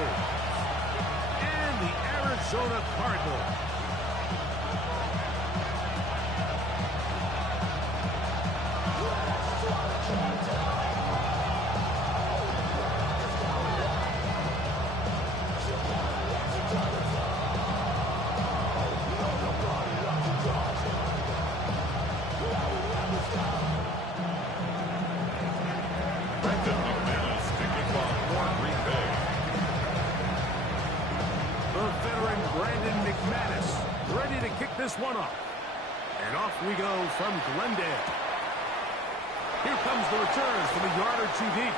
Panthers and the Arizona Cardinals. This one off. And off we go from Glendale. Here comes the return from a yard or two deep.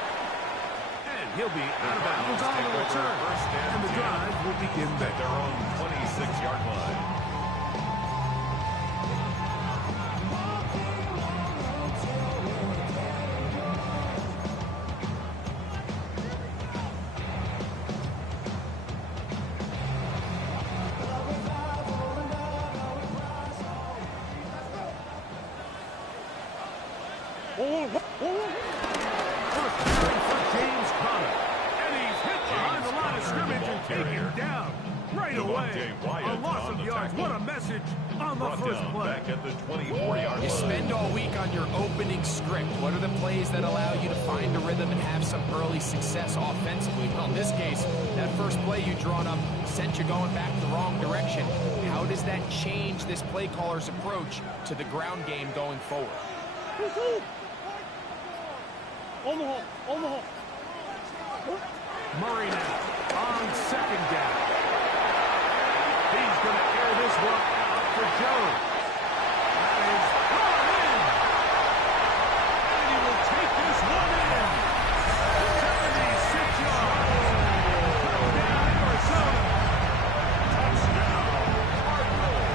And he'll be out of bounds on the return. And the drive will begin at their own 26-yard line. You spend all week on your opening script. What are the plays that allow you to find a rhythm and have some early success offensively? Well, in this case, that first play you drawn up sent you going back the wrong direction. How does that change this play caller's approach to the ground game going forward? Murray now on second down. He's going to air this one out for Jones. That is brought in. And he will take this one in. 76 yards. Touchdown, Arizona. Touchdown, Cardinals.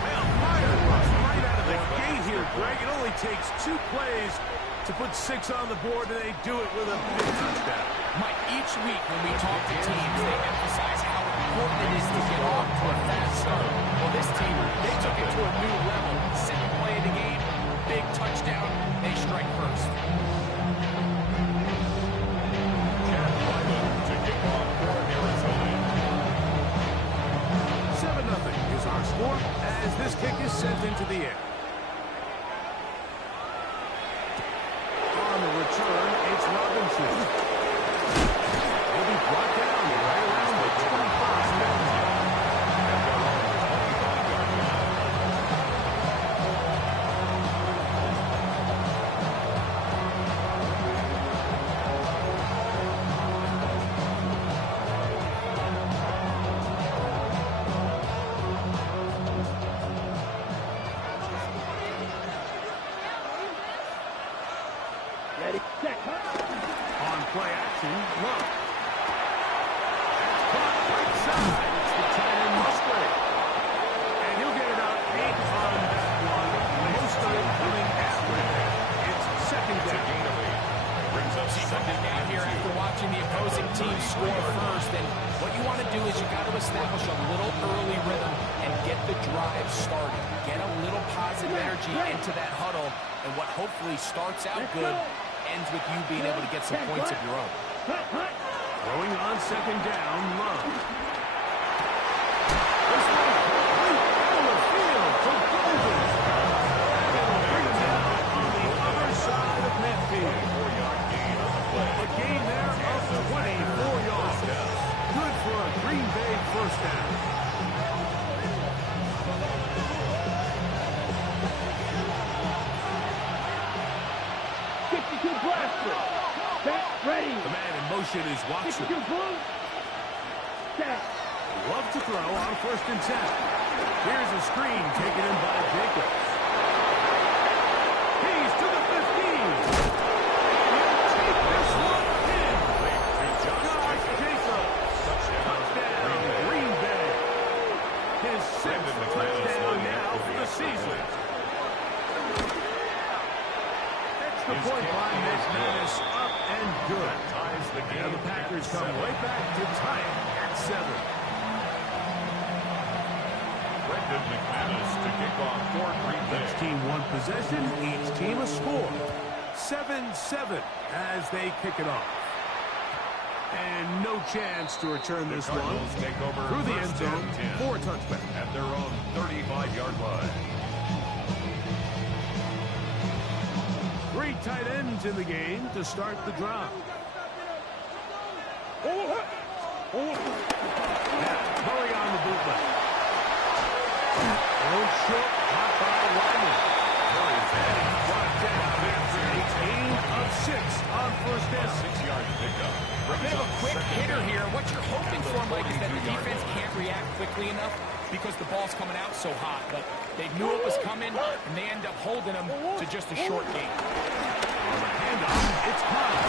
Well, fire rush right out of the gate here, Greg. It only takes 2 plays to put 6 on the board, and they do it with a big touchdown. Mike, each week when we talk to teams, they emphasize how important it is to get off to a fast start. Well, this team, they took it to a new level. Second play of the game, big touchdown, they strike first. To kick off for Arizona. 7-0 is our score as this kick is sent into the air. On the return, it's Robinson. He'll be brought down right around the 25-yard line. On play action, Love. That's caught right side. It's the tight end, Musgrave. And he'll get about 8 on that one. Most of it coming after it. It's second down. Brings up second down here after watching the opposing team score first. And what you want to do is you got to establish a little early rhythm and get the drive started. Get a little positive energy into that huddle. And what hopefully starts out good ends with you being able to get some points of your own. Throwing on second down, Love. This one complete down the field to Golden. And it'll bring him down on the other side of midfield. A gain there of 24 yards. Good for a Green Bay first down. Ready. The man in motion is Watson. Love to throw on 1st and 10. Here's a screen taken in by Jacobs. He's to the 15. He'll take this one in. Josh Jacobs. Touchdown, Green Bay. His 6th touchdown now for the season. Extra point by McManus. And good. Ties the game. And the Packers come right back to tie it at 7. Brendan McManus to kick off for Green Bay. Each team 1 possession, each team a score. 7-7 as they kick it off. And no chance to return this one take over through the end zone for a touchback. At their own 35-yard line. 3 tight ends in the game to start the drive. Now, Murray on the bootleg. Throw short, hot by Wyman. Murray's brought down after a gain of 6 on first down. 6-yard pickup. A bit of a quick hitter here. What you're hoping for, Mike, is that the defense can't react quickly enough because the ball's coming out so hot. But they knew it was coming, and they end up holding them to just a short gain. On the handoff, it's Conner.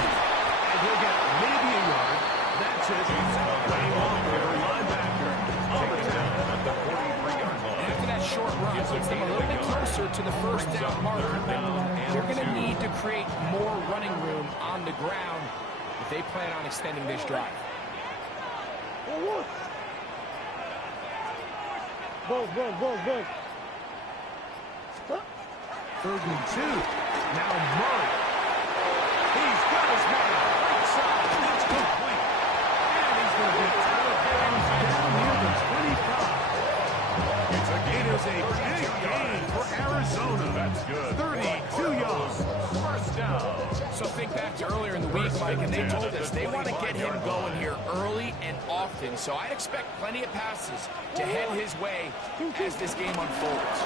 And he'll get maybe a yard. That's it. Way off for the linebacker. On the down at the 43-yard line. After that short run, it puts them a little bit closer to the first down marker. They're going to need to create more running room on the ground if they plan on extending this drive. Go. 3rd and 2. Now Murray. He's got his man right side. It's complete. And he's going to be out of bounds down near the 25. It is a big gain for Arizona. That's good. 32 yards. First down. So think back to earlier in the week, Mike, and they told us they want to get him going here early and often. So I expect plenty of passes to head his way as this game unfolds.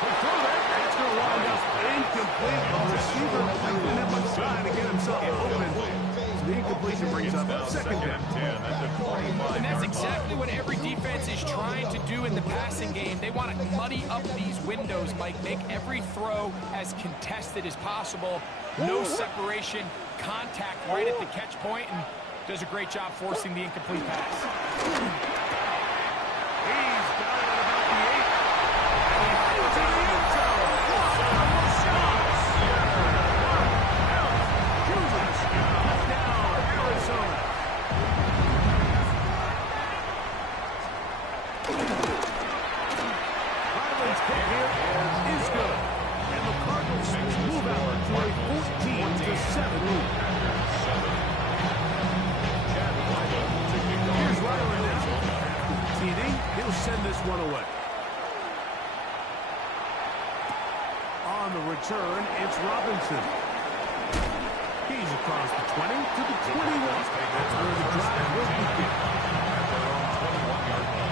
That's going to wind up incomplete. The receiver playing him inside to get himself open. So the incompletion brings up 2nd down. And that's exactly what every defense is trying to do in the passing game. They want to muddy up these windows, Mike. Make every throw as contested as possible. No separation, contact right at the catch point, and does a great job forcing the incomplete pass. He's got it at about the 8. And he puts it in the end zone. Touchdown, Arizona. Ryland's kick here is good. And the Cardinals move out to a 14-7 lead. Here's Ryland now. TD, he'll send this one away. On the return, it's Robinson. He's across the 20 to the 21. That's where the drive will begin. At their own 21-yard line.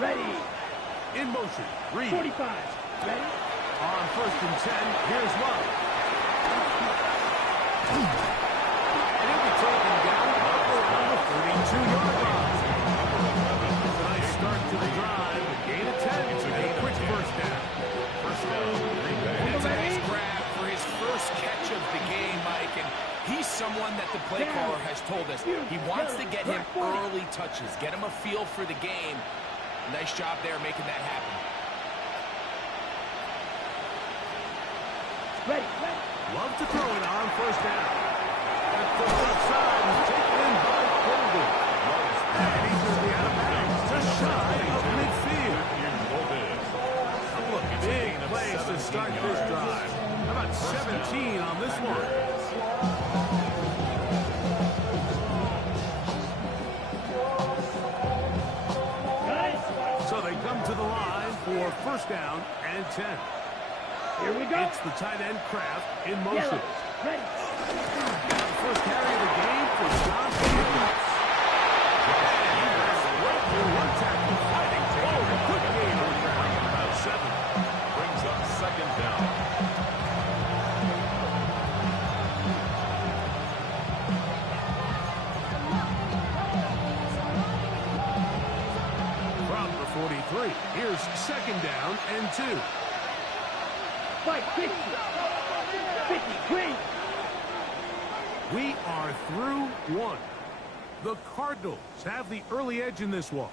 Ready. In motion, Reed. 45. Ready. On 1st and 10, here's Love. And he'll be taken down around the 32-yard line. It's a nice start to the drive. A gain of 10. It's a quick first down. First down. It's a nice grab for his first catch of the game, Mike, and he's someone that the play caller has told us he wants to get him early touches, get him a feel for the game. Nice job there making that happen. Ready. Love to throw it on 1st down. And to the left side is taken in by Colby. And he's going to be out of bounds just shy of midfield. A couple of big plays to start this drive. How about 17 on this one? So they come to the line for 1st down and 10. Here we go. It's the tight end Kraft in motion. Yellow. Ready. First carry of the game for John Fields. And he ran right through one tackle, fighting to go. Quick gain on the ground. About 7. Brings up 2nd down. From the 43, here's 2nd down and 2. Fight. 50. 50. Green. We are through one. The Cardinals have the early edge in this one.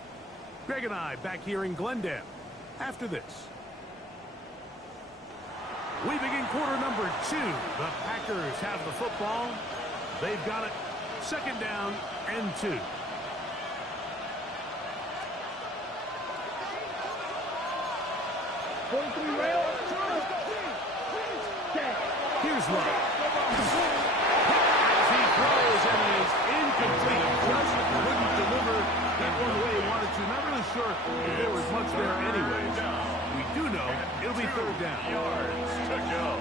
Greg and I back here in Glendale after this. We begin quarter number 2. The Packers have the football. They've got it. 2nd down and 2. 43 rail. Set. Here's Love. As he throws, and it is incomplete. Just couldn't deliver that one the way he wanted to. Not really sure if there was much there anyways. We do know it'll be third down. Yards to go.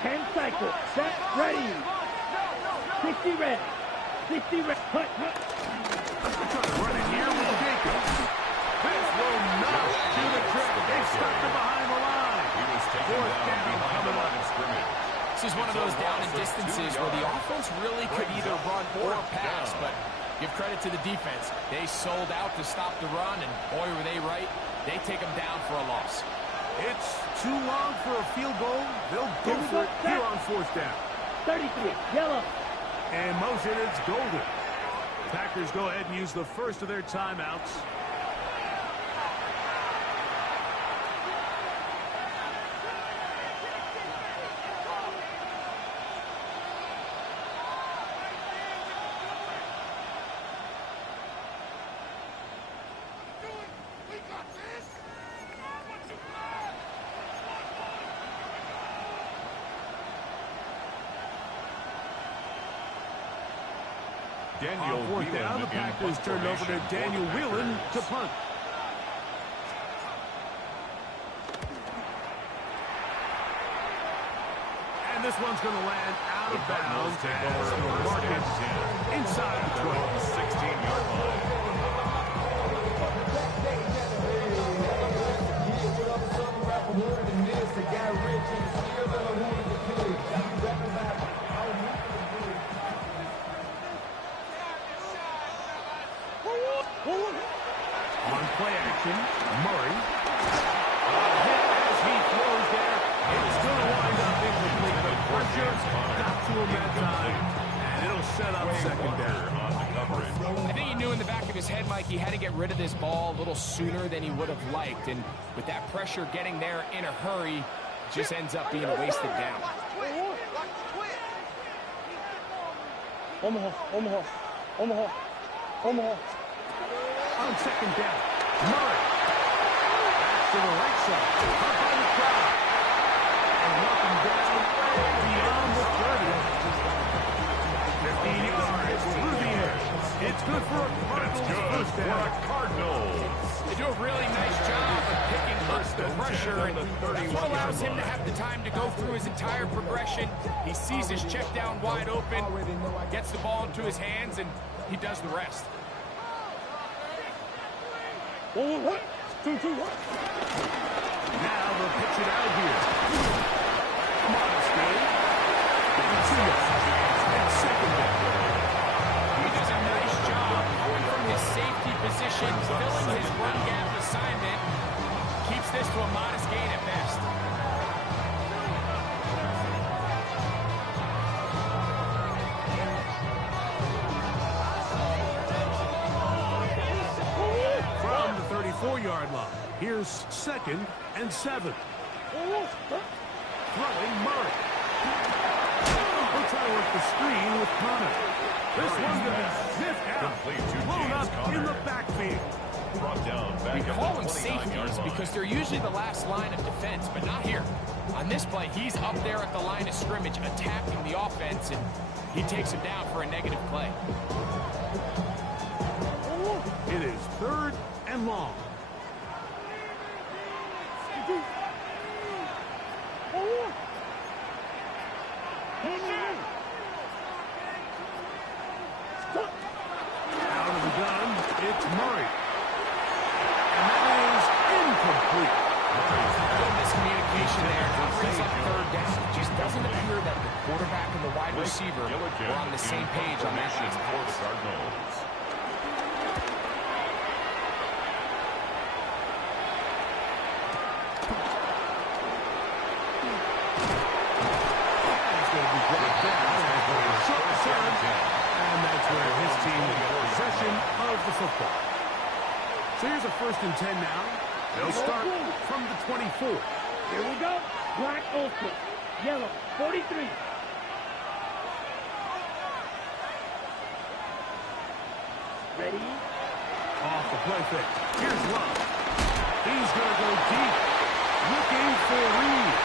10 cycles. Set. Ready. 60 ready. 60 ready. Hut, hut. Trying to run it here with Jacobs. This will not do the trick. They stuck him behind the line. He was taken Fourth down down behind the coming line up. of scrimmage. This is one of those down and distances where the offense really could either run or pass, but give credit to the defense. They sold out to stop the run, and boy, were they right. They take them down for a loss. It's too long for a field goal. They'll go for it here on fourth down. 33. Yellow. And motion, it's golden. Packers go ahead and use the first of their timeouts. Daniel On fourth down, the Packers turned over to Daniel Whelan to punt. And this one's going to land out of bounds as Marcus inside the 20. 16-yard line. On play action, Murray. Hit as he throws there. It's going to wind up incomplete. The pressure got to him that time, and it'll set up second down. On the coverage. I think he knew in the back of his head, Mike, he had to get rid of this ball a little sooner than he would have liked. And with that pressure getting there in a hurry, it just ends up being a wasted down. Omaha. Omaha. Omaha. Omaha. On second down, Murray. Back to the right side. Up on the crowd. And walking down beyond the 30. 15 yards through the air. It's good for a Cardinals first down. Cardinals. They do a really nice job of picking up the pressure, and that's what allows him to have the time to go through his entire progression. He sees his check down wide open, gets the ball into his hands, and he does the rest. 1-1-1. 2-2-1. Now they'll pitch it out here. Modest game. And second down. He does a nice job going from his safety position, filling his run gap assignment, keeps this to a modest gain at best. From the 34-yard line. Here's second and 7. Throwing Murray. We'll try to work the screen with Connor. This one's going to be sniffed out. Complete to Blown James up Conner. in the backfield. Brought down back We at call the them 29-yard safeties line. because they're usually the last line of defense, but not here. On this play, he's up there at the line of scrimmage attacking the offense, and he takes him down for a negative play. It is third and long. Out of the gun, it's Murray. And that is incomplete. Little miscommunication there. It brings up third down. It just doesn't appear that the quarterback and the wide receiver were on the same page on that last for the pass. Cardinals. It's going to be brought down as a short return. And that's where his team will get possession of the football. So here's a 1st and 10 now. They'll start from the 24. Here we go. Black ultimate. Yellow. 43. Ready? Off the play fake. Here's Love. He's going to go deep, looking for Reed.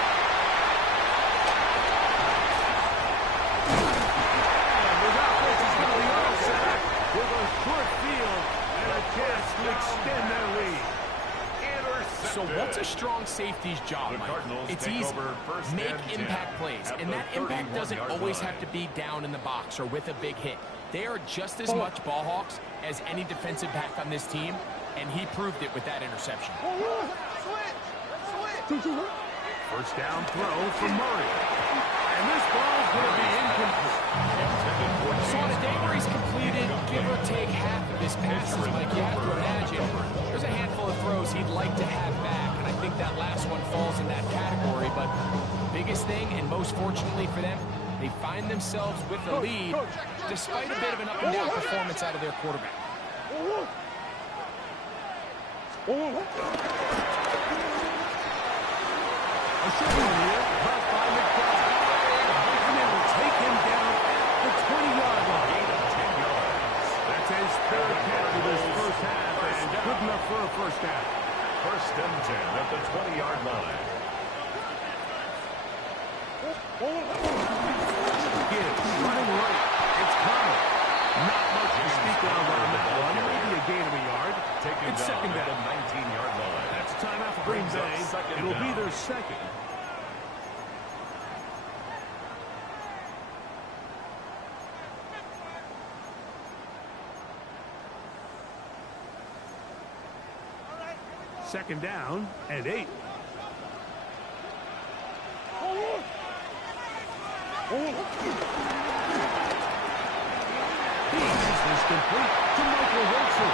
And without this, he's going to be all set with a short field and a chance to extend their lead. So what's a strong safety's job, Mike? It's easy. Make impact plays. And that impact doesn't always have to be down in the box or with a big hit. They are just as much ball hawks as any defensive back on this team, and he proved it with that interception. First down throw for Murray. And this ball's going to be incomplete. So on a day where he's completed, give or take half of his passes, Mike, you have to imagine there's a handful of throws he'd like to have back, and I think that last one falls in that category. But biggest thing, and most fortunately for them, they find themselves with a lead despite a bit of an up-and-down performance out of their quarterback. A shooting here, brought by McBride. And they will take him down at the 20-yard line. That's his third catch of this first half, and good enough for a first down. First and 10 at the 20-yard line. Gibbs running right. It's Connor. Not much to speak of on that one. Maybe a gain of a yard. It's second down. At the 19-yard line. That's a timeout for Green Bay. It'll be their second. Second down and 8. He's is complete to Michael Wilson.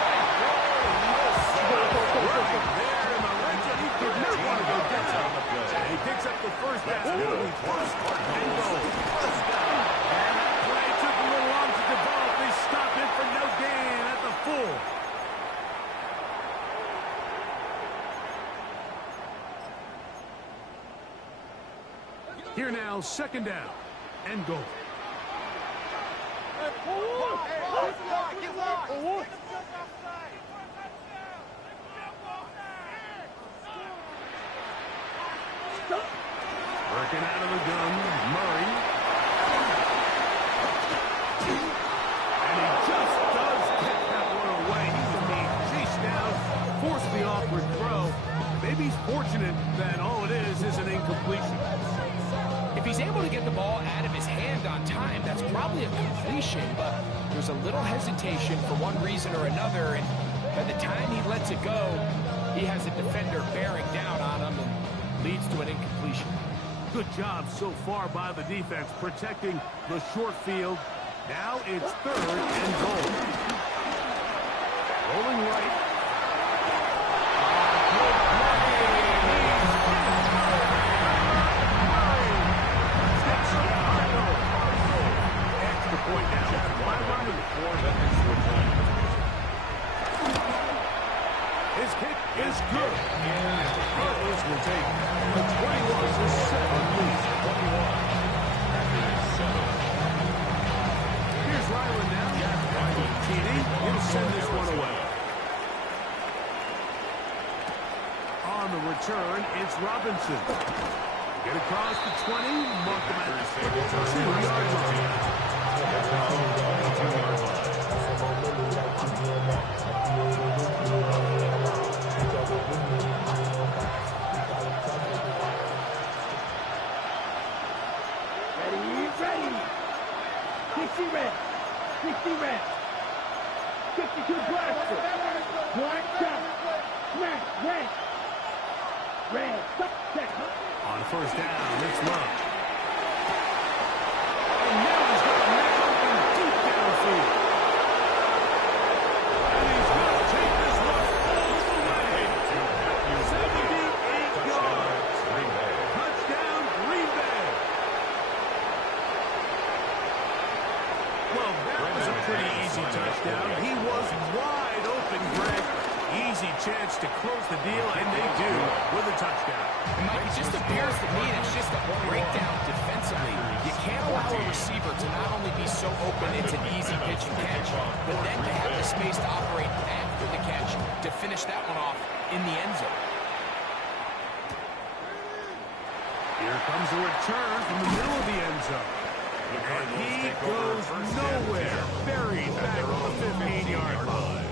Right there in the red zone. He did not want to go down. And he picks up the first pass. And goal. And that play took a little long to develop. They stopped it for no gain at the full. Here now, second down and goal. Working out of the gun, Murray. And he just does kick that one away. He's being chased down, forced the awkward throw. Maybe he's fortunate that all it is an incompletion. If he's able to get the ball out of his hand on time, that's probably a completion, but there's a little hesitation for one reason or another, and by the time he lets it go, he has a defender bearing down on him and leads to an incompletion. Good job so far by the defense protecting the short field. Now it's third and goal. Rolling right. Point now. Why run him? 4 seconds to return. His kick is good. And the Cardinals will take the 21-7 lead. 21. Here's Ryland now. TD, he'll send this one away. On the return, it's Robinson. Get across the 20, mark him at the 2-yard line. Ready. 60 red. 62 blaster. Black shot. Smash. Red. Check. On first down, it's Love. And now he's got a man open deep downfield. And he's going to take this one all the way. 78 yards. Touchdown, Green Bay. Well, that was a pretty easy touchdown. He was wide open, Greg. Easy chance to close the deal, and they do with a touchdown. And Mike, it just appears to me it's just a breakdown defensively. You can't allow a receiver to not only be so open it's an easy pitch and catch, but then to have the space to operate after the catch to finish that one off in the end zone. Here comes the return from the middle of the end zone. And he goes nowhere. Buried back at the 15-yard line.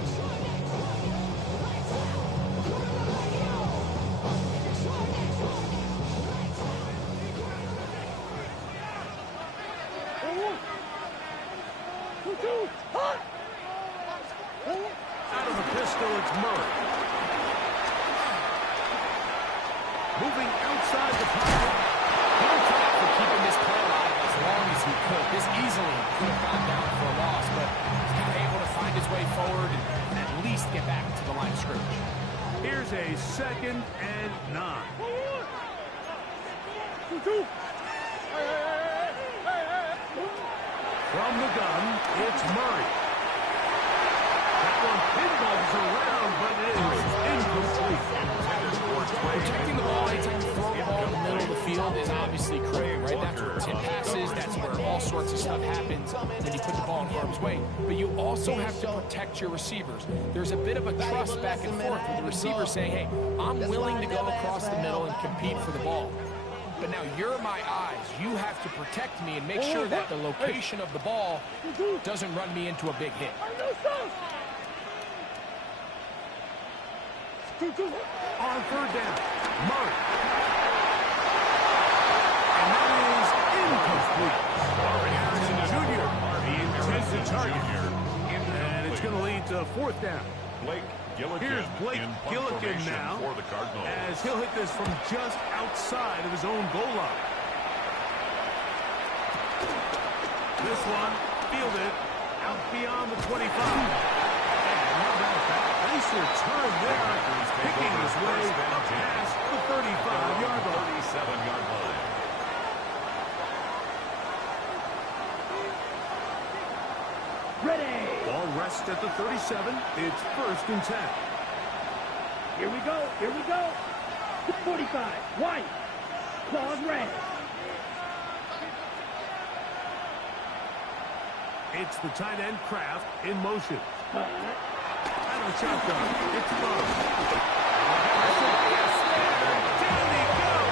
Out of the pistol, it's Murray. Moving outside the pocket. Good job for keeping this play alive as long as he could. This easily could have gone down for a loss, but he's kind of able to find his way forward and at least get back to the line of scrimmage. Here's a 2nd and 9. From the gun, it's Murray. That one pinballs around, but it is incomplete. Protecting the ball anytime you throw the ball in the middle of the field is obviously critical, right? That's where tip passes, that's where all sorts of stuff happens when you put the ball in harm's way. But you also have to protect your receivers. There's a bit of a trust back and forth with the receiver saying, hey, I'm willing to go across the middle and compete for the ball. But now you're my eyes. You have to protect me and make sure that the location of the ball doesn't run me into a big hit. On 3rd down, Murray. And that is incomplete. Harrison Jr., the intended target here. And it's going to lead to 4th down. Here's Blake Gillikin now, as he'll hit this from just outside of his own goal line. This one fielded out beyond the 25. Nice return there, picking his way up past the 35-yard line. 37-yard line. Ready. Ball rests at the 37. It's 1st and 10. Here we go. Here we go. The 45. White. Claws red. It's the tight end Kraft in motion. Cut. Out of the shotgun. It's Buzz. Down he goes.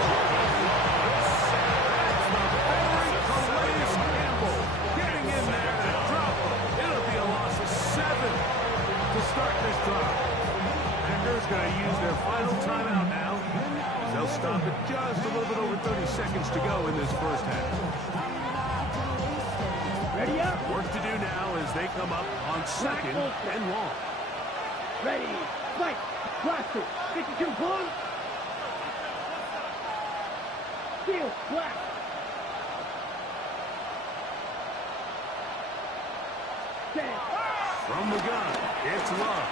That's the veteran Calais Campbell getting in there to drop him. It'll be a loss of 7 to start this drive. Packers going to use their final timeout now. They'll stop it just a little bit over 30 seconds to go in this first half. Ready up. Work to do now as they come up on 2nd and long. Ready. Fight. Blaster. 52 pull. Field. Black. Set. From the gun, it's Love.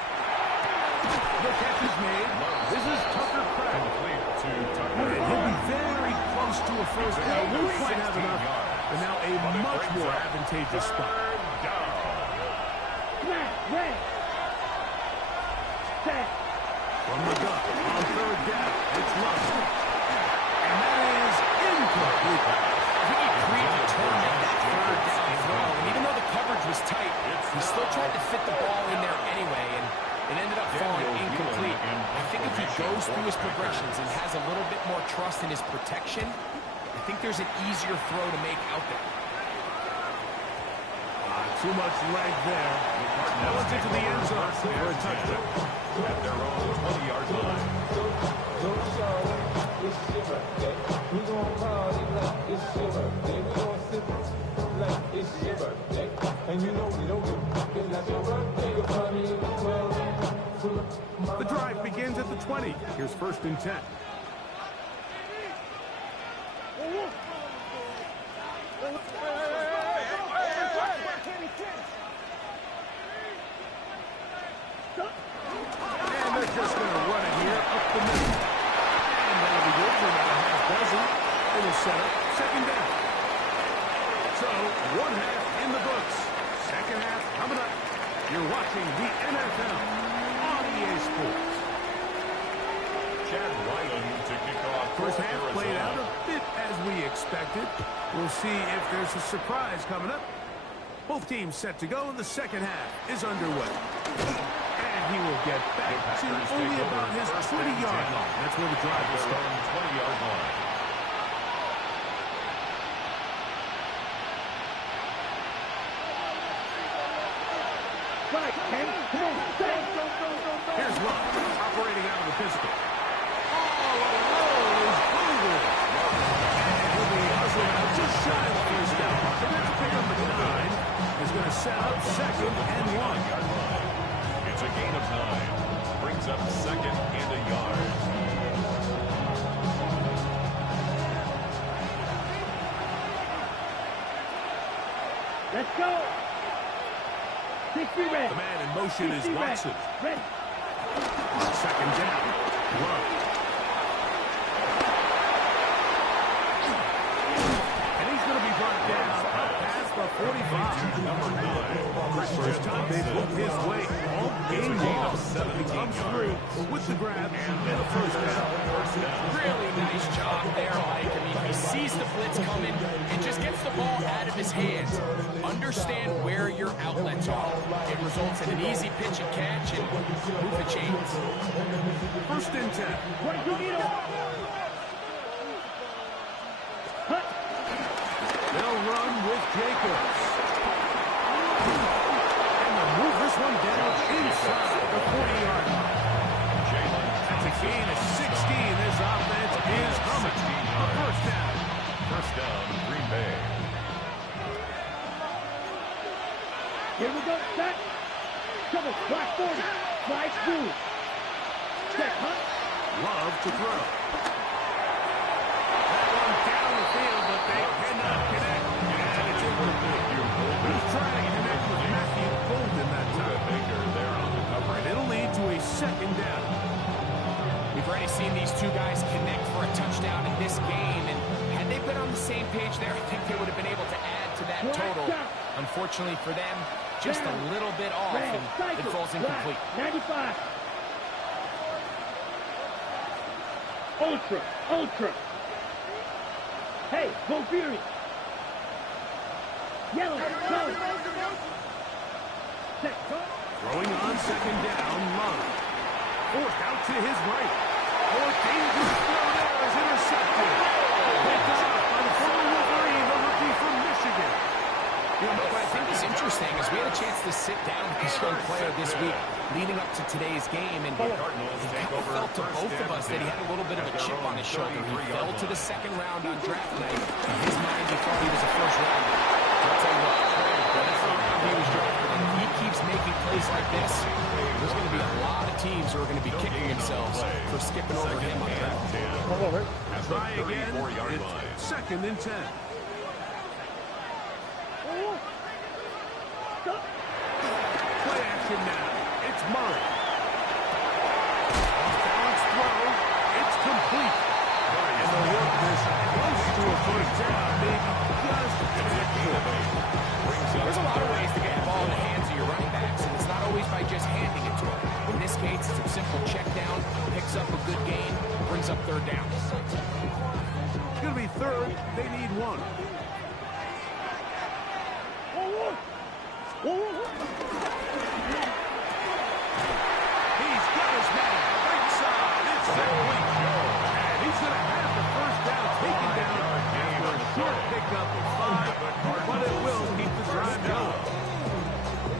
The catch is made. This is Tucker Kraft. And he'll be very close to a first down. Won't quite have enough. But now a much more advantageous spot. Black. Red. Set. From the gun, on 3rd down, it's Love. And that is incomplete. I think he predetermined that 3rd down throw. And even though the coverage was tight, he still tried to fit the ball in there anyway, and it ended up falling incomplete. I think if he goes through his progressions and has a little bit more trust in his protection, I think there's an easier throw to make out there. Too much leg there. That one's into the end zone for a touchdown. At their own 20-yard line. The drive begins at the 20. Here's 1st and 10. And they're just going to run it here up the middle. And that'll be good for about a half dozen. It'll set up 2nd down. So, 1 half in the books. 2nd half coming up. You're watching the NFL on EA Sports. Chad Ryland to kick off. First half played out a bit as we expected. We'll see if there's a surprise coming up. Both teams set to go, and the 2nd half is underway. And he will get back to only about his 20-yard line. That's where the drive will start. 20-yard line. Ken. Come on, set. Here's Love, operating out of the pistol. Oh, a roll is brutal. And he'll be hustling out just shy of the first down. So that's pick up at 9. Is going to set up 2nd and 1. It's a gain of 9. Brings up 2nd and a yard. Let's go. 60 red. The man in motion is 60 red. Watson. Red. On 2nd down, Love. And he's going to be brought down up past the 45. Number 9. First time they've looked his way all game long. He comes through with the grab and a first down. Really nice job there, Mike. I mean, he sees the blitz coming and just gets the ball out of his hands. Understand where your outlets are. It results in an easy pitch and catch and move the chains. 1st and 10. What do you need? Hut. They'll run with Jacobs. And they'll move this one down inside the 40-yard line. That's a gain of 16. This offense is humming. A first down. First down, Green Bay. Here we go. Set. Double. Black 40. Slide through. Check. Hunt. Love to throw. That one down the field, but they cannot connect. And it's incomplete. He's trying to connect with Matthew Golden that time. Baker there on the cover. And it'll lead to a 2nd down. We've already seen these two guys connect for a touchdown in this game, and had they been on the same page there, I think they would have been able to add to that total. Unfortunately for them, just a little bit off, and it falls incomplete. 95. Ultra. Ultra. Hey, go Fury. Yellow. Go. Set. Go. Throwing on 2nd down, Love. Forced out to his right. Oh, dangerous throw there is intercepted. Picked off by the former Wolverine, the rookie from Michigan. You know, what I think is interesting is we had a chance to sit down with this young player this week leading up to today's game, and it felt to both of us that he had a little bit of a chip on his shoulder. He fell to the 2nd round on draft night. In his mind, he thought he was a first rounder. I'll tell you what, that's the round he was drafted in. He keeps making plays like this. There's going to be a lot of teams who are going to be kicking themselves for skipping over him on draft. Try again. It's 2nd and 10. Play action now. It's Murray. Off-balance throw. It's complete. And they'll work this close to a first down. Maybe just There's a lot of ways to get the ball in the hands of your running backs, and it's not always by just handing it to them. In this case, it's a simple check down, picks up a good gain, brings up 3rd down. It's going to be 3rd. They need 1. He's got his man. Right side. It's complete. And he's going to have the first down taken down after a short pickup of 5, but it will keep the drive going.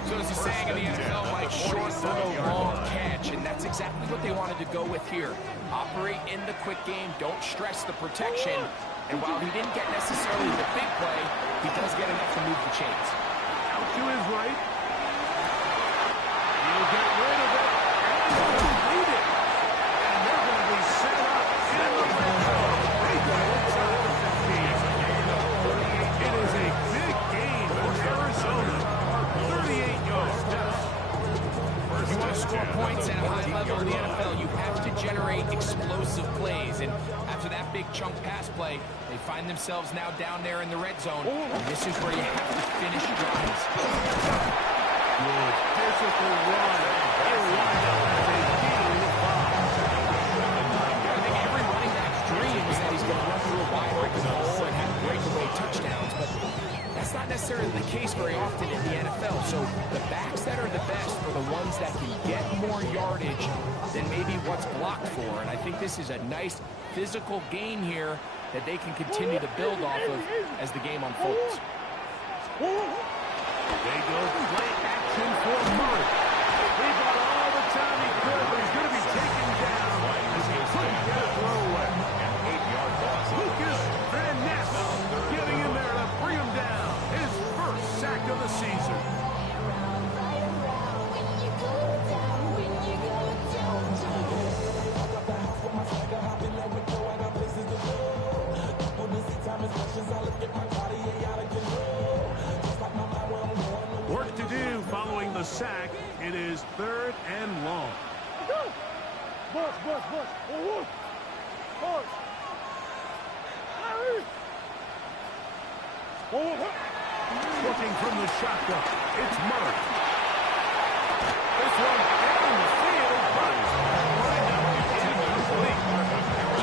So as he's saying in the NFL, Mike, short throw, long catch, and that's exactly what they wanted to go with here. Operate in the quick game, don't stress the protection, and while he didn't get necessarily the big play, he does get enough to move the chains. Out to his right. He'll get rid of it, and complete it. And they're going to be set up in the red zone. They go inside the 15. It is a big game for Arizona. 38 yards. If you want to score points at a high level in the NFL, you have to generate explosive plays. And after that big chunk pass play, they find themselves now down there in the red zone. And this is where you have to finish drives. Good physical run. They wind up as a gain of 5. I think every running back's dream is that he's going to run through a wide open hole and have breakaway touchdowns. But that's not necessarily the case very often in the NFL. So the backs that are the best are the ones that can get more yardage than maybe what's blocked for. And I think this is a nice physical gain here that they can continue to build off of as the game unfolds. They go play action for Murray. third and long. Bush. Looking from the shotgun. It's Murray. This one down the field, but incomplete.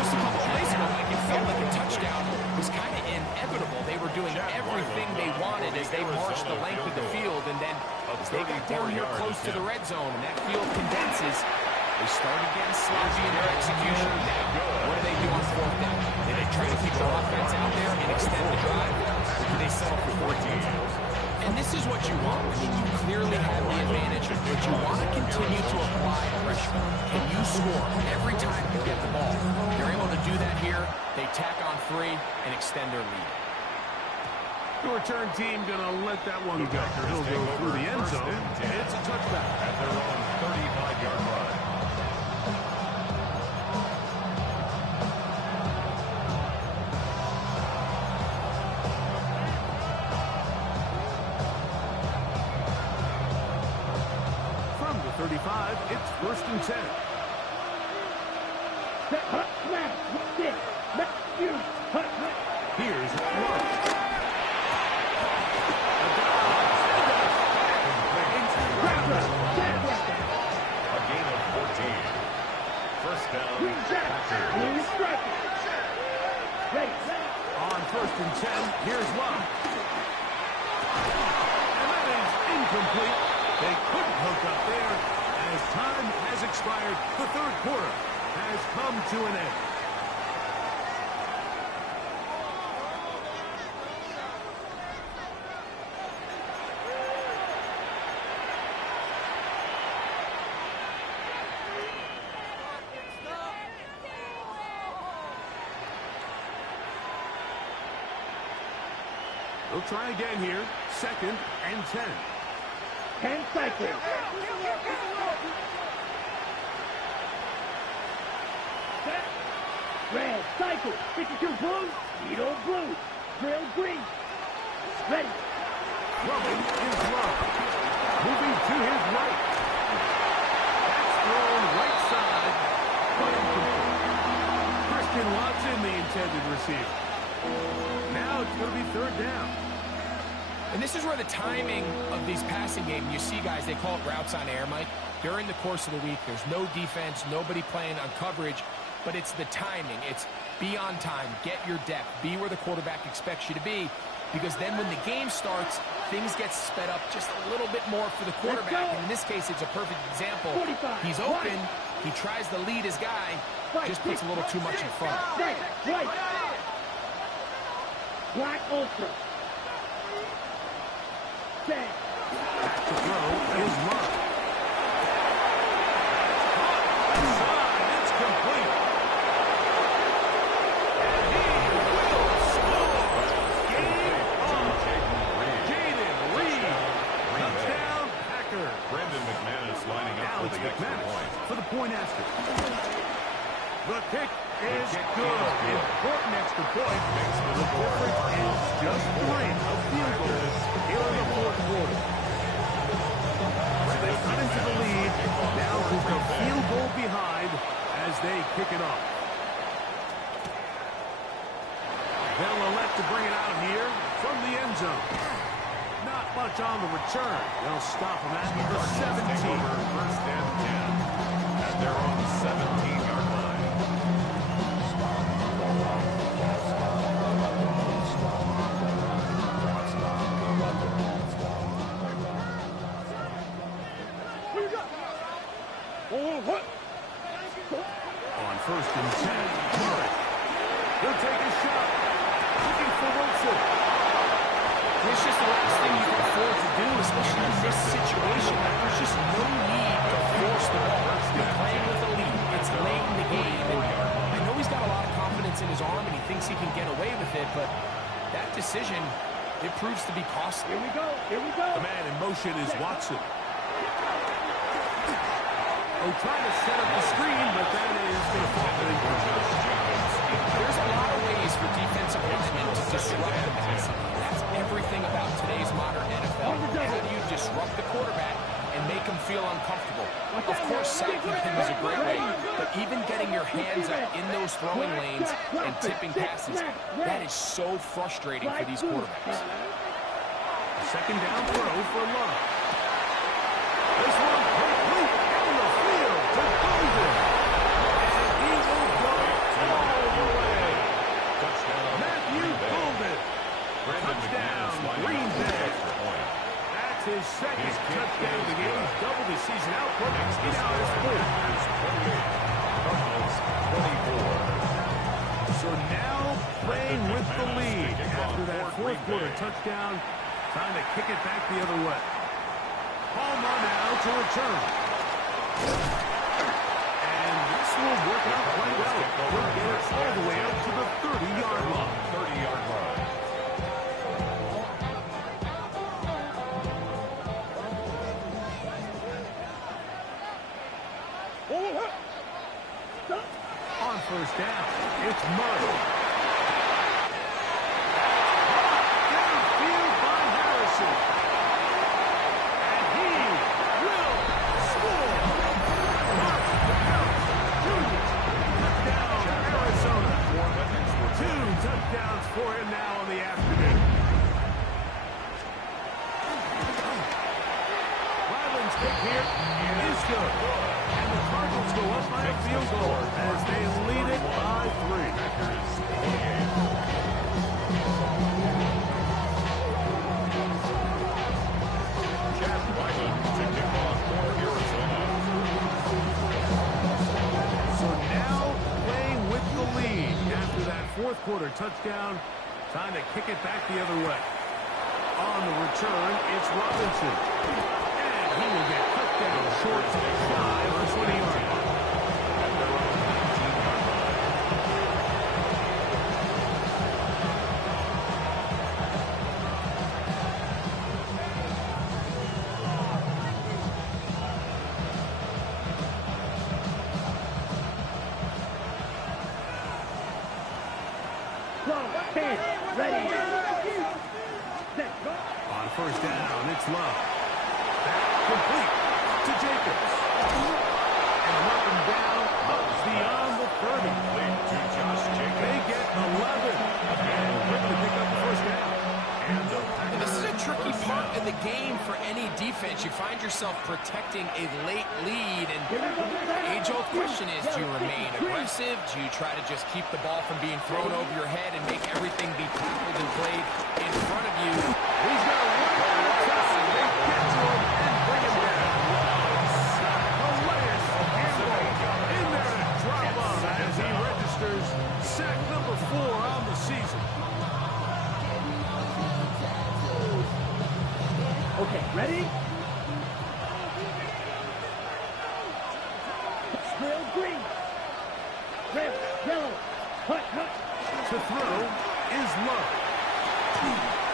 Just a couple plays ago, like it felt like a touchdown was kind of inevitable. They were doing everything they wanted as they marched the length of the field, and then as they got down here close to the red zone and that field condenses, they start again sloppy in their execution. Now, what do they do on fourth down? Do they try to keep their offense out there and extend the drive, or do they settle for 14? And this is what you want. I mean, you clearly have the advantage, but you want to continue to apply pressure. Can you score every time you get the ball? They're able to do that here. They tack on 3 and extend their lead. The return team going to let that one go. He'll go through the end zone. It's a touchback. At their own 35-yard line. From the 35, it's 1st and 10. Here's Love. A gain of 14. First down. On 1st and 10, here's Love. And that is incomplete. They couldn't hook up there. As time has expired, the third quarter has come to an end. They'll try again here. 2nd and 10. 10 seconds. Set. Red, cycle. 52 blue. Needle blue. Drill green. Ready. Rubbing is Love. Moving to his right. That's thrown right side. But incomplete. Christian Watson, the intended receiver. Now it's going to be 3rd down. And this is where the timing of these passing games, you see guys, they call it routes on air, Mike. During the course of the week, there's no defense, nobody playing on coverage, but it's the timing. It's be on time, get your depth, be where the quarterback expects you to be, because then when the game starts, things get sped up just a little bit more for the quarterback. And in this case, it's a perfect example. He's open, he tries to lead his guy, just puts a little too much in front. Right. Black Ultra. Set. Back to throw is Love. Inside, it's complete. And he will score. Game on. Jaden Reed. Touchdown, Packers. Brendan McManus lining up Now for it's the extra McManus point. for the point after. The kick is good. Important extra point. The difference is just 3 of field goals here in the 4th quarter. They cut into the lead. Now just a field goal behind as they kick it off. They'll elect to bring it out here from the end zone. Not much on the return. They'll stop him at the 17. 1st and 10. At their own 17-yard line. On 1st and 10, Murray. He'll take a shot. Looking for Wilson. It's just the last thing you can afford to do, especially in this situation. There's just no need to force the ball. You're playing with a lead. It's late in the game. And I know he's got a lot of confidence in his arm, and he thinks he can get away with it, but that decision, it proves to be costly. Here we go. The man in motion is Watson. Oh, trying to set up the screen, but that is going to fall incomplete. There's a lot of ways for defensive linemen to disrupt the passing game. That's everything about today's modern NFL. How do you disrupt the quarterback and make him feel uncomfortable. Of course, sacking him is a great way, but even getting your hands up in those throwing lanes and tipping passes, that is so frustrating for these quarterbacks. Second down throw for Love. This one complete down the field to Golden. And he will go all the way. Touchdown, Matthew Golden. Touchdown, Green Bay. That's his second touchdown of the game. He's doubled his season output. He now has 4. So now playing with the lead after that fourth quarter touchdown. Time to kick it back the other way. Palmer now to return. And this will work out quite well. We'll get it all the way up to the 30-yard line. 30-yard line. On first down, it's Murray. Downfield by Harrison. And he will score. Mark Jr. Touchdown, Arizona. 2 touchdowns for him now in the afternoon. Ryland's kick here is good. And the Cardinals go up by a field goal as they lead it by 3. Chad Ryland to kick off for Arizona. So now playing with the lead after that fourth quarter touchdown. Time to kick it back the other way. On the return, it's Robinson. And he will get cut down short to the shy of the 20-yard line. At their own 19-yard line. Ready. Set. Go. On first down, it's Love. Back complete to Jacobs. And up and down, Love's beyond the 30. Lead to Josh Jacobs. They get 11. And quickly pick up the first down. And this is a tricky part in the game for any defense. You find yourself protecting a late lead, and the age-old question is, do you remain aggressive? Do you try to just keep the ball from being thrown over your head and make everything be tackled and played in front of you? He's got a one time. They get to him and bring him down. Hilarious Campbell in there to drop on as he registers sack number 4 on the season. Okay, ready? Snail green. Red, yellow. Hut. To throw is Love.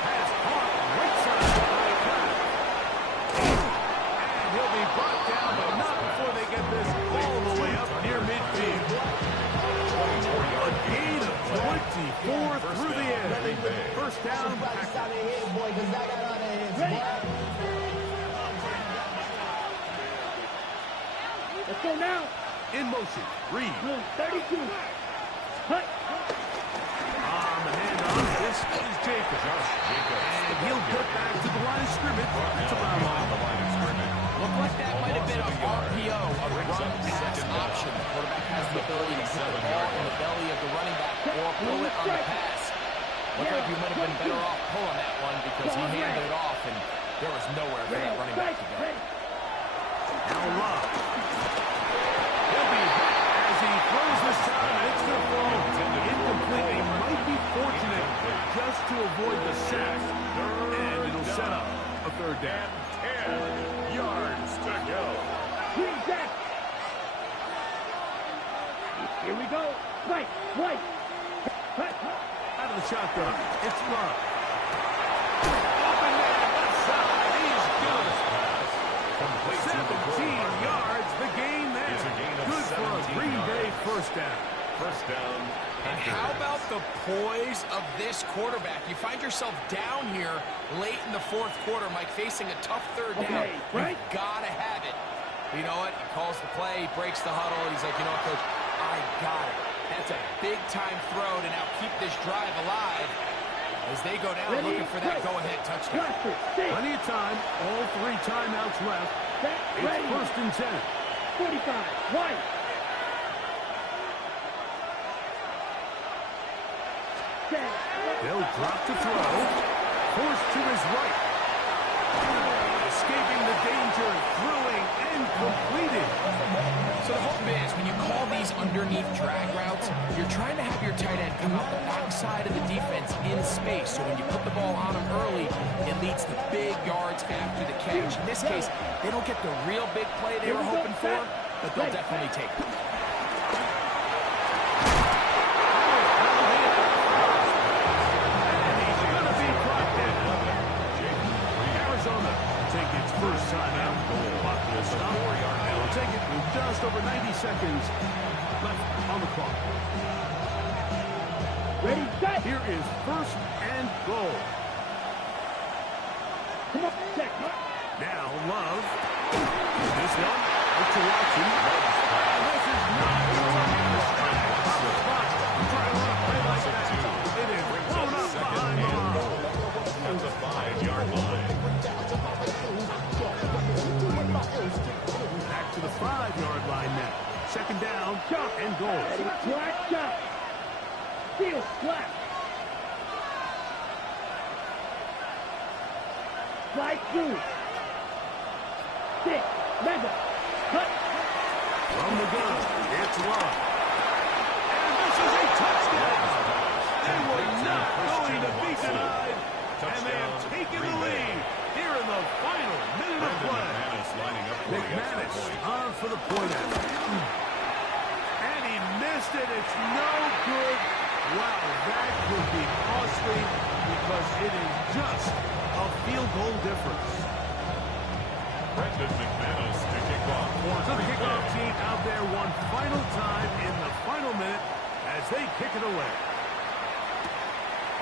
Has caught right side by a pass. And he'll be brought down, but not before they get this all the way up near midfield. A gain of 24 through the air. First down. Let's go now. In motion. Reed. 32. Hut. On the handoff. This is Jacobs. And he'll get back to the line of scrimmage. That's about all. The line of scrimmage. Looked like that might have been a RPO, a run-pass option. The quarterback has the ability to put the ball in the belly of the running back or pull it on the pass. Looked like he might have been better off pulling that one because he handed it off, and there was nowhere for that running back to go. Now Love. He'll be hit as he throws this time. It's the throw. Incomplete. They might be fortunate just to avoid the sack. And it'll set up a third down. 10 yards to go. Green jack. Here we go. Right. Hut. Out of the shotgun. It's Love. Open man, left side. He's good. 17 yards. The game there. It's a gain of Good for a 17 Green Bay yards. first down. First down, And how about the poise of this quarterback? You find yourself down here late in the fourth quarter, Mike, facing a tough third down. Right? You've got to have it. You know what? He calls the play, he breaks the huddle. He's like, you know what, Coach? I got it. That's a big-time throw to now keep this drive alive as they go down looking for that go-ahead touchdown. Plenty of time. All 3 timeouts left. It's first and 10. 45. White. They'll drop to throw. Forced to his right. Escaping the danger. Throwing and completed. So the hope is when you call these underneath drag routes, you're trying to have your tight end come out the backside of the defense in space. So when you put the ball on him early, it leads to big yards after the catch. In this case, they don't get the real big play they were hoping for, but they'll definitely take it. First time out. Will stop. They'll take it with just over 90 seconds left on the clock. Ready, set. Here is first and goal. Come on, check. Now Love. This one out to Watson. This is not the spot. Trying to run a play like that. It is blown up behind the line. At the 5-yard line. Back to the 5-yard line now. Second down, and goal. Ready, flat, jump. Steal, flat. Slide through. 6, mega. Cut. From the gun, it's Love. And this is a touchdown. They were not going to be denied. And they have taken the lead here in the final minute of play. McManus on for the point after. And he missed it. It's no good. Wow, that could be costly because it is just a field goal difference. Brendan McManus to kick off. So the kickoff team out there one final time in the final minute as they kick it away.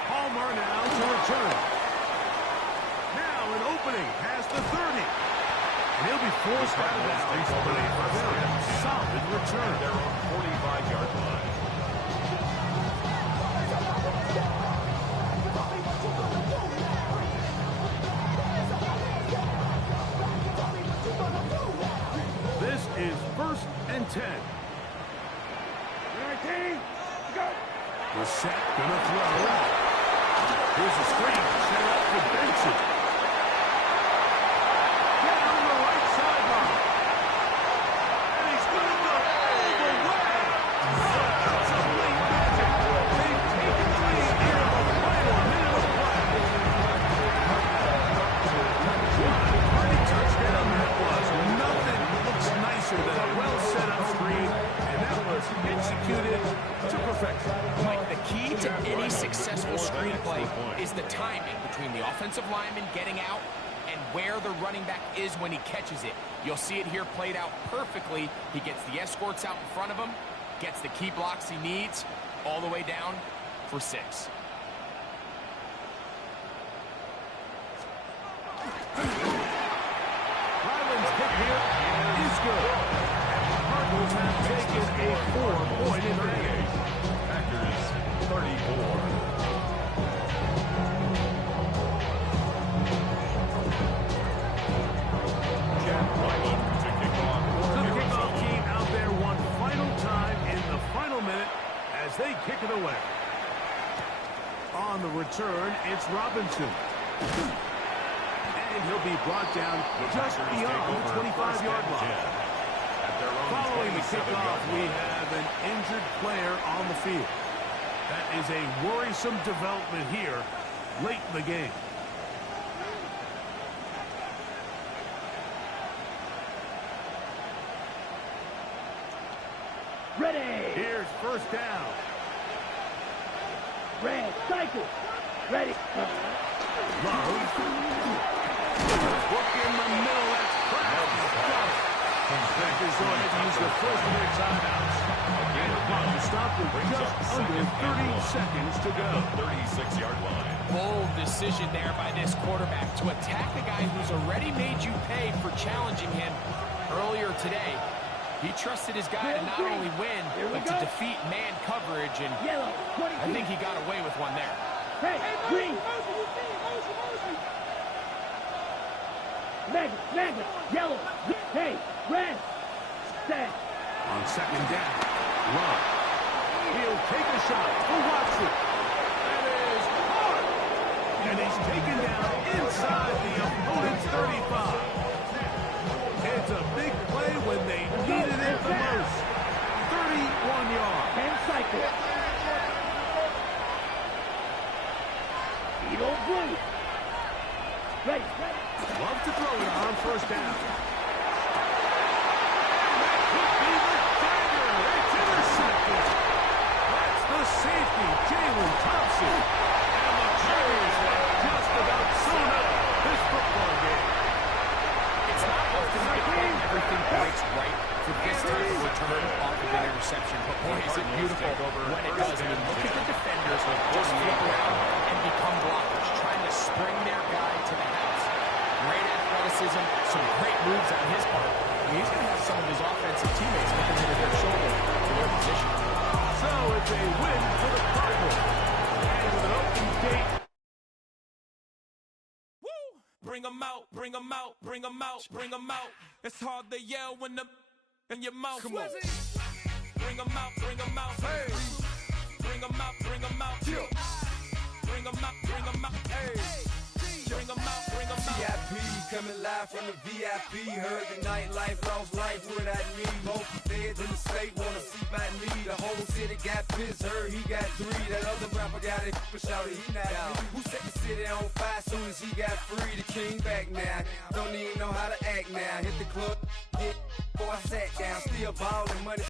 Palmer now to return. Now an opening past the 30. And he'll be forced out of bounds, but a very solid return. They're on 45-yard line. This is first and 10. Go. The set gonna throw. Here's a screen set up for Benson. Down the right sideline. And he's gonna go all the way. That's a late magic. They've taken the lead here in the final minute of play. What a party touchdown that was. Nothing looks nicer than a well set up screen, and that was executed to perfection. Mike, the key to any successful screenplay is the timing between the offensive lineman getting out and where the running back is when he catches it. You'll see it here played out perfectly. He gets the escorts out in front of him, gets the key blocks he needs, all the way down for 6. Ryland's kick here is good. Cardinals have taken a 4-point advantage. Packers 34. As they kick it away. On the return, it's Robinson. And he'll be brought down just beyond the 25-yard line. Following the kickoff, we have an injured player on the field. That is a worrisome development here late in the game. Ready. Here's first down. Red, cycle. Ready. Love. Look in the middle. That's cracked. Packers go ahead and use the first of their timeouts. And the clock will stop with just under 30 seconds to go. 36-yard line. Bold decision there by this quarterback to attack a guy who's already made you pay for challenging him earlier today. He trusted his guy to not only win, but to defeat man coverage, and I think he got away with one there. Hey, green! Mega, yellow, hey, red, set. On second down, Love. He'll take a shot for Watson. That is hard. And he's taken down inside the opponent's 35. It's a big play when they needed it the most. 31 yards. And cycle. Eat on blue. Ready. Love to throw it on first down. That could be the dagger. It's intercepted. That's the safety, Jalen Thompson. And the Chargers have just about sewn up this football game. It's not often that everything breaks right for this type of return off of an interception, but boy, is it beautiful when it does. I mean, look at the defenders just flip around and become blockers, trying to spring their guy to the house. Great athleticism, some great moves on his part. I mean, he's going to have some of his offensive teammates looking over their shoulder for their position. So it's a win for the Cardinals. And with an open gate. Woo! Bring them out, bring them out, bring them out, bring them out. It's hard to yell when the in your mouth. Come on. Bring them out, bring them out. Hey. Bring them out, bring them out. Bring them out, bring them out. Hey. Bring them out, bring them out. VIP coming live from the VIP. Heard the nightlife, lost life without me. Both feds in the state wanna see by me. The whole city got pissed, heard he got 3. That other rapper got it, but shouted he not me. Who set the city on fire soon as he got free? The king back now, don't even know how to act now. Hit the club, before I sat down, still ballin' money.